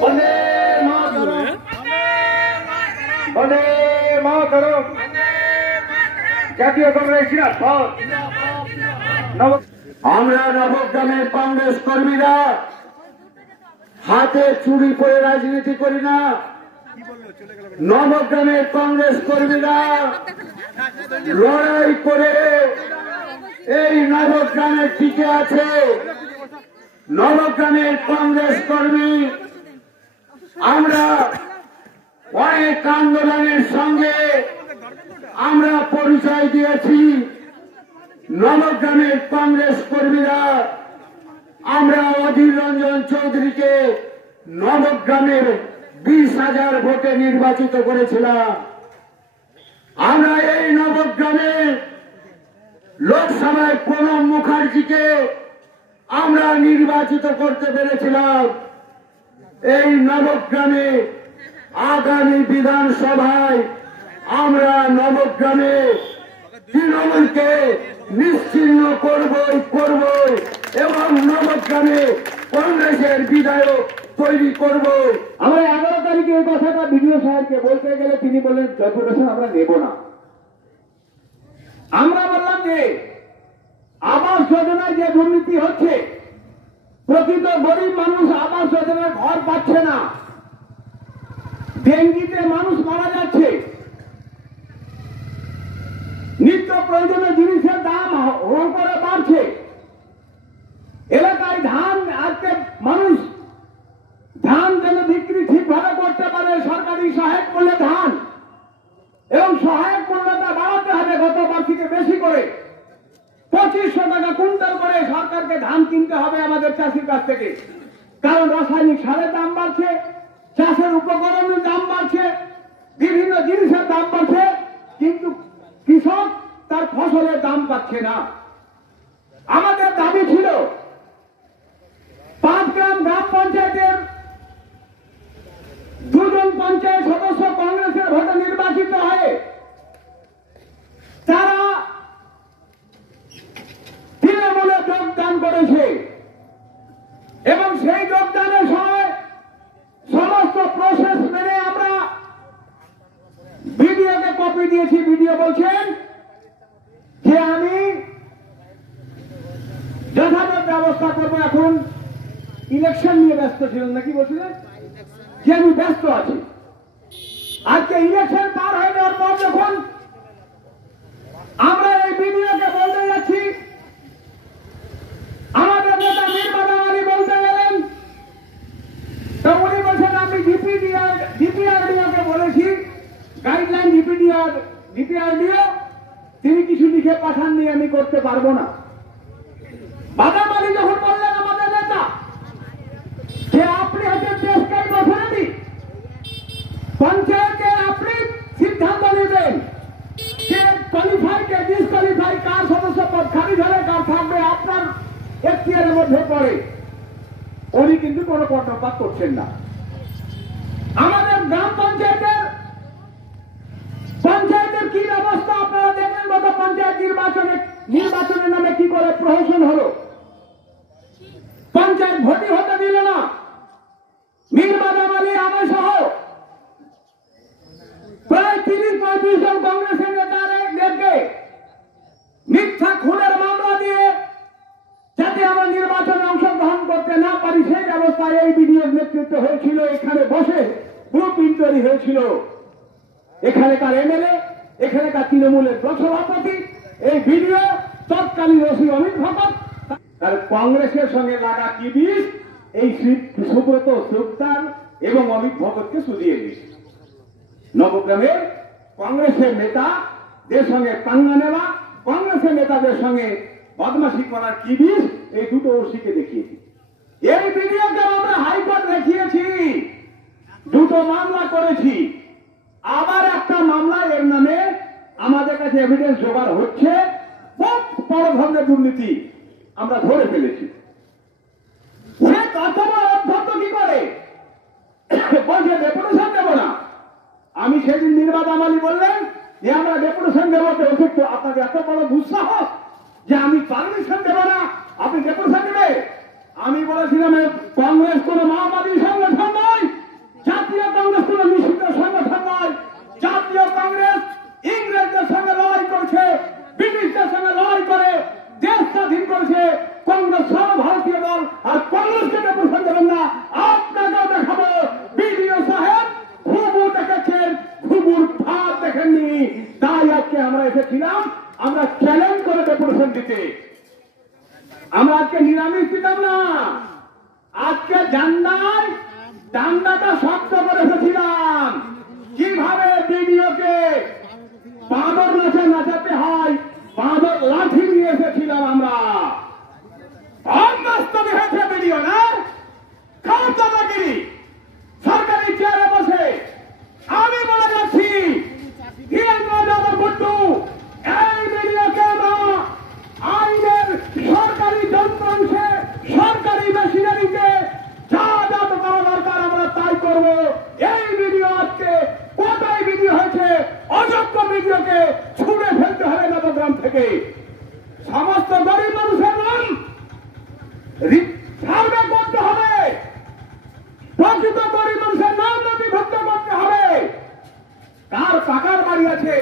বন্দে মাতরম, বন্দে মাতরম। জাতীয় কংগ্রেস জিন্দাবাদ। আমরা নবগ্রামের কংগ্রেস কর্মীরা হাতে চুরি পরে রাজনীতি করি না। নবগ্রামের কংগ্রেস কর্মীরা লড়াই করে এই নবগ্রামে টিকে আছে। নবগ্রামের কংগ্রেস কর্মী আমরা অনেক আন্দোলনের সঙ্গে আমরা পরিচয় দিয়েছি। নবগ্রামের কংগ্রেস কর্মীরা আমরা অধীর রঞ্জন চৌধুরীকে নবগ্রামের 20,000 ভোটে নির্বাচিত করেছিলাম। আমরা এই নবগ্রামে লোকসভায় প্রণব মুখার্জিকে আমরা নির্বাচিত করতে পেরেছিলাম। এই নবগ্রামে আগামী বিধানসভায় আমরা নবগ্রামে তৃণমূলকে নিশ্চিহ্ন করবই এবং নবগ্রামে কংগ্রেসের বিধায়ক তৈরি করব। আমরা 11 তারিখে এই কথাটা বিডিও সাহেবকে বলতে গেলে তিনি বললেন ডেপুটেশন আমরা নেব না। আমরা বললাম যে আবাস যোজনায় যে দুর্নীতি হচ্ছে, প্রকৃত গরিব মানুষ আবাস যোজনায় ঘর পাচ্ছে না, ডেঙ্গিতে মানুষ মারা যাচ্ছে, নিত্য প্রয়োজনীয় জিনিসের দাম হো করে বাড়ছে, এলাকায় ধান আজকে মানুষ ধান যেন বিক্রি ঠিকভাবে করতে পারে সরকারি সহায়ক মূল্যে ধান এবং সহায়ক মূল্যটা বাড়াতে হবে গত বার থেকে বেশি করে 2500 টাকা কুইন্টাল করে সরকারকে ধান কিনতে হবে আমাদের চাষির কাছ থেকে। কারণ রাসায়নিক সারের দাম বাড়ছে, চাষের উপকরণের দাম বাড়ছে, বিভিন্ন জিনিসের দাম বাড়ছে, কিন্তু কৃষক তার ফসলের দাম পাচ্ছে না। আমাদের দাবি ছিল 5 গ্রাম গ্রাম পঞ্চায়েতের 2 জন পঞ্চায়েত সদস্য কংগ্রেসের ভোটে নির্বাচিত হয়ে তারা তৃণমূলে যোগদান করেছে এবং সেই যোগদানের সময় সমস্ত প্রসেস মেনে আমরা ভিডিওকে কপি দিয়েছি। ভিডিও বলছেন যে আমি যথাযথ ব্যবস্থা করবো। এখন ইলেকশন নিয়ে ব্যস্ত ছিলেন নাকি বলছিলেন যে আমি ব্যস্ত আছি। আজকে ইলেকশন পার হয়ে যাওয়ার পর যখন আমরা এই ভিডিওকে বলতে যাচ্ছি, আমাদের নেতা মীর বাদামালী বলতে গেলেন, তো উনি বলছেন আমি ডিপিআরডিওকে বলেছি, গাইডলাইন ডিপিআরডিও তিনি কিছু লিখে পাঠাননি, আমি করতে পারবো না। বাদামালী যখন বললেন আমাদের নেতা যে আপনি হচ্ছেন দেশকারী অথরিটি, পঞ্চায়েতের আপনি সিদ্ধান্ত নেবেন যে কোয়ালিফাই কে ডিসকোয়ালিফাই, কার সদস্য পদ খালি ধরে কার থাকবে, আপনার এখতিয়ারের মধ্যে পড়ে। উনি কিন্তু কোনো কর্ণপাত করছেন না। আমাদের গ্রাম পঞ্চায়েতের কি ব্যবস্থা আপনারা দেখলেন গত পঞ্চায়েত নির্বাচনের নামে কি করে প্রহসন হলো। পঞ্চায়েত ভোটই হতে দিল না। মীর বাদামালী আমি সহ প্রায় 30-35 জন কংগ্রেসের নেতাদেরকে মিথ্যা খুনের মামলা দিয়ে যাতে আমরা নির্বাচনে অংশগ্রহণ করতে না পারি সেই ব্যবস্থায় এই বিডিওর নেতৃত্ব হয়েছিল। এখানে বসে ব্লুপ্রিন্ট তৈরি হয়েছিল। এখানকার এমএলএ, এখানকার তৃণমূলের সভাপতি, এই ভিডিও তৎকালীন ওসি অমিত ভগত তার কংগ্রেসের সঙ্গে লাগা কি বিষ এই সুব্রত সুলতান এবং অমিত ভগতকে সুদিয়ে দিয়েছে। নবগ্রামের কংগ্রেসের নেতাদের সঙ্গে পাঙ্গা নেওয়া, কংগ্রেসের নেতাদের সঙ্গে বদমাশি করার কি বিষ এই দুটো ওসিকে দেখিয়েছি। এই ভিডিওকে আমরা হাইকোর্ট দেখিয়েছি, দুটো মামলা করেছি। আবার একটা মামলা এর নামে আমাদের কাছে এভিডেন্স জোগাড় হচ্ছে। খুব বড় ধরনের দুর্নীতি আমরা ধরে ফেলেছি। সে কতটা অভ্যর্থ কি করে বলছে ডেপুটেশন দেবো না। আমি সেদিন মীর বাদামালী বললেন যে আমরা ডেপুটেশন দেবো, অতিরিক্ত আপনাদের এত বড় দুঃসাহস যে আমি পারমিশন দেবো না, আপনি ডেপুটেশন দেবে। আমি বলেছিলাম কংগ্রেস কোন মাওবাদী সংগঠন নয়, জাতীয় কংগ্রেস কোন নিষিদ্ধ সংগঠন নয়। জাতীয় কংগ্রেস ইংরেজদের সঙ্গে লড়াই করেছে, ব্রিটিশদের সঙ্গে লড়াই করে দেশ স্বাধীন করেছে। কংগ্রেস সর্বভারতীয় দল, আর কংগ্রেসকে প্রশ্ন দেবেন না। আপনাকেও দেখাবো, বিডিও সাহেব ঘুঘু দেখেছেন, ঘুঘুর ভাত দেখেননি। তাই আজকে আমরা এসেছিলাম, আমরা চ্যালেঞ্জ করে ডেপুটেশন দিতে। আমরা আজকে নিরামিষ দিতাম না, আজকে ডান্ডাটা শক্ত করে এসেছিলাম। কিভাবে বিডিওকে বাঁদর নাচে নাচাতে হয়, বাঁদর লাঠি নিয়ে এসেছিলাম আমরা। বাস্তবে হয়েছে বিডিও না খারাপ দাদাগিরি, সরকারি চেয়ারে বসে। আমি বলে যাচ্ছি এই বিডিওকে আমরা আইনের সরকারি যন্ত্রাংশে, সরকারি মেশিনারিতে যা যা করা দরকার আমরা তাই করব। এই ভিডিও আজকে কোথায় ভিডিও হয়েছে, অযোগ্য ভিডিওকে ছুড়ে ফেলতে হবে নবগ্রাম থেকে। সমস্ত গরিব মানুষের নাম সার্ভে করতে হবে, প্রকৃত গরিব মানুষের নাম নথিভুক্ত করতে হবে। কার পাকার বাড়ি আছে,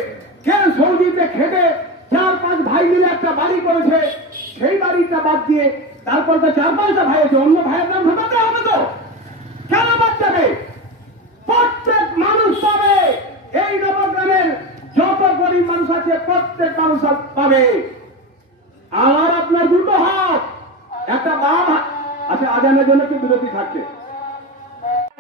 কে সৌদিতে খেটে 4-5 ভাই মিলে একটা বাড়ি করেছে, সেই বাড়িটা বাদ দিয়ে তারপর তো 4-5টা ভাই আছে, অন্য ভাইয়ের নাম ঢোকাতে হবে তো। কেন বাদ যাবে? প্রত্যেক মানুষ পাবে, এই নবগ্রামের যত গরিব মানুষ আছে প্রত্যেক মানুষ পাবে। আর আপনার দুটো হাত, একটা বাম হাত। আচ্ছা, আজানের জন্য কি বিরতি থাকছে?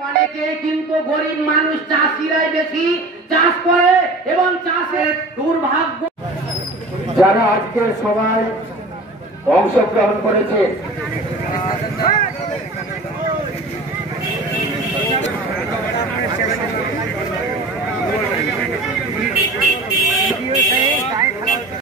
অনেকে কিন্তু গরিব মানুষ, চাষিরাই বেশি চাষ করে এবং চাষের দুর্ভাগ্য। যারা আজকে সবাই অংশগ্রহণ করেছে,